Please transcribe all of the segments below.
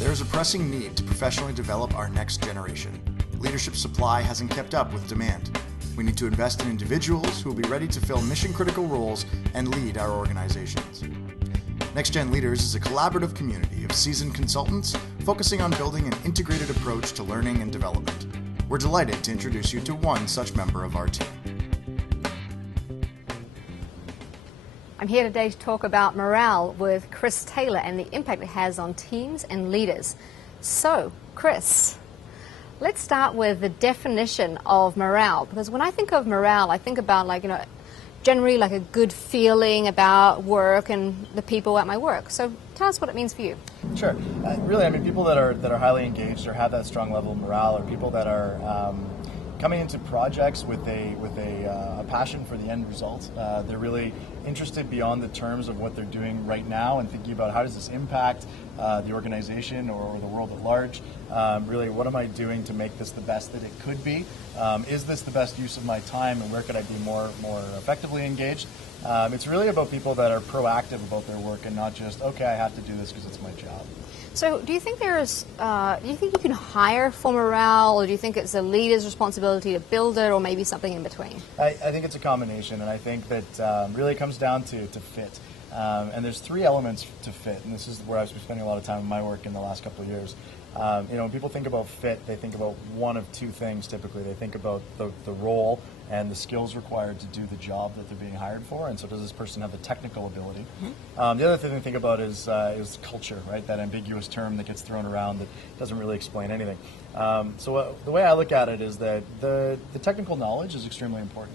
There is a pressing need to professionally develop our next generation. Leadership supply hasn't kept up with demand. We need to invest in individuals who will be ready to fill mission-critical roles and lead our organizations. Next Gen Leaders is a collaborative community of seasoned consultants focusing on building an integrated approach to learning and development. We're delighted to introduce you to one such member of our team. I'm here today to talk about morale with Chris Taylor and the impact it has on teams and leaders. So, Chris, let's start with the definition of morale, because when I think of morale, I think about generally like a good feeling about work and the people at my work. So tell us what it means for you. Sure. Really, I mean, people that are highly engaged or have that strong level of morale are people that are coming into projects with a passion for the end result. They're really interested beyond the terms of what they're doing right now and thinking about how does this impact the organization or the world at large. Really, what am I doing to make this the best that it could be? Is this the best use of my time, and where could I be more effectively engaged? It's really about people that are proactive about their work and not just, okay, I have to do this because it's my job. So do you think you can hire for morale, or do you think it's the leader's responsibility to build it, or maybe something in between? I think it's a combination, and I think that really comes down to fit. And there's three elements to fit, and this is where I've been spending a lot of time in my work in the last couple of years. When people think about fit, they think about one of two things typically. They think about the role and the skills required to do the job that they're being hired for, and so does this person have the technical ability? Mm-hmm. The other thing they think about is culture, right? That ambiguous term that gets thrown around that doesn't really explain anything. So the way I look at it is that the technical knowledge is extremely important.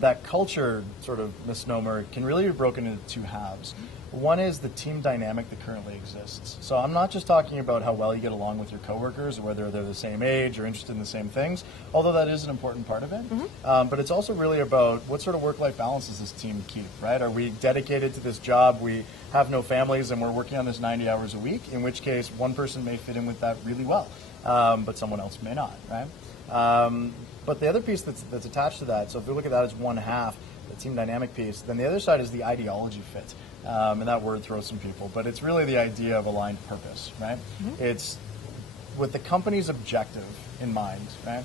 That culture sort of misnomer can really be broken into two halves. One is the team dynamic that currently exists. So I'm not just talking about how well you get along with your coworkers, or whether they're the same age or interested in the same things, although that is an important part of it. Mm-hmm. But it's also really about what sort of work-life balance does this team keep, right? Are we dedicated to this job? We have no families and we're working on this 90 hours a week, in which case one person may fit in with that really well, but someone else may not, right? But the other piece that's attached to that, so if we look at that as one half, the team dynamic piece, then the other side is the ideology fit. And that word throws some people, but it's really the idea of aligned purpose, right? Mm-hmm. It's with the company's objective in mind, right?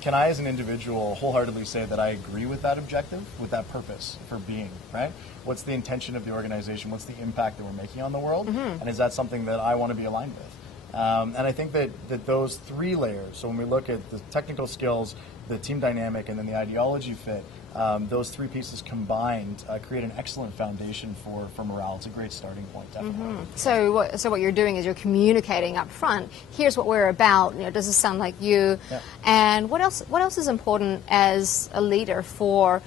Can I as an individual wholeheartedly say that I agree with that objective, with that purpose for being, right? What's the intention of the organization? What's the impact that we're making on the world? Mm-hmm. And is that something that I want to be aligned with? And I think that those three layers, so when we look at the technical skills, the team dynamic, and then the ideology fit, those three pieces combined create an excellent foundation for morale. It's a great starting point, definitely. Mm-hmm. So what you're doing is you're communicating up front. Here's what we're about. Does this sound like you? Yeah. And what else is important as a leader for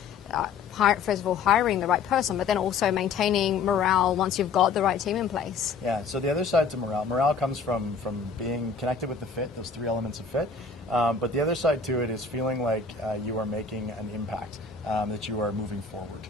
first of all, hiring the right person, but then also maintaining morale once you've got the right team in place? Yeah, so the other side to morale comes from being connected with the fit, those three elements of fit. But the other side to it is feeling like you are making an impact, that you are moving forward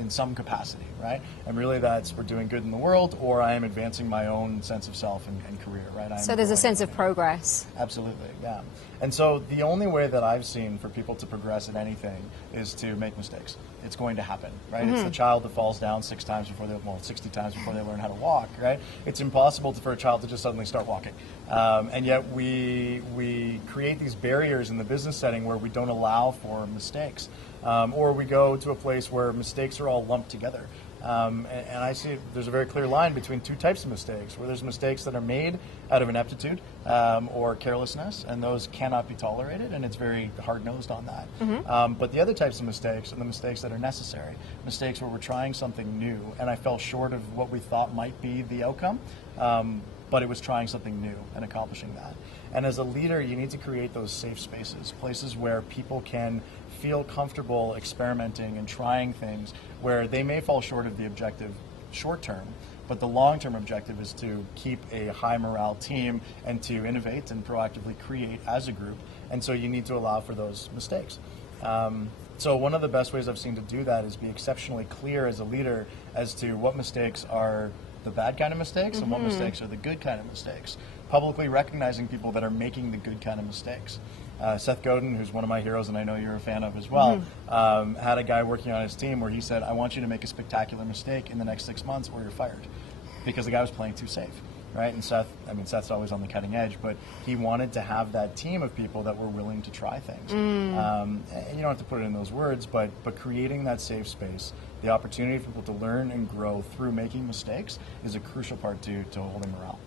in some capacity, right? And really that's we're doing good in the world, or I am advancing my own sense of self and career, right? So there's a sense of progress. Absolutely, yeah. And so the only way that I've seen for people to progress at anything is to make mistakes. It's going to happen, right? Mm-hmm. It's the child that falls down 60 times before they learn how to walk, right? It's impossible for a child to just suddenly start walking. And yet we create these barriers in the business setting where we don't allow for mistakes. Or we go to a place where mistakes are all lumped together. And I see there's a very clear line between two types of mistakes, where there's mistakes that are made out of ineptitude or carelessness, and those cannot be tolerated, and it's very hard-nosed on that. Mm-hmm. But the other types of mistakes are the mistakes that are necessary, mistakes where we're trying something new, and I fell short of what we thought might be the outcome, but it was trying something new and accomplishing that. And as a leader, you need to create those safe spaces, places where people can feel comfortable experimenting and trying things where they may fall short of the objective short term, but the long-term objective is to keep a high morale team and to innovate and proactively create as a group. And so you need to allow for those mistakes. So one of the best ways I've seen to do that is be exceptionally clear as a leader as to what mistakes are the bad kind of mistakes and what mistakes are the good kind of mistakes. Publicly recognizing people that are making the good kind of mistakes. Seth Godin, who's one of my heroes and I know you're a fan of as well, had a guy working on his team where he said, I want you to make a spectacular mistake in the next 6 months or you're fired, because the guy was playing too safe. right? And Seth, I mean, Seth's always on the cutting edge, but he wanted to have that team of people that were willing to try things. And you don't have to put it in those words, but creating that safe space, the opportunity for people to learn and grow through making mistakes is a crucial part to holding morale.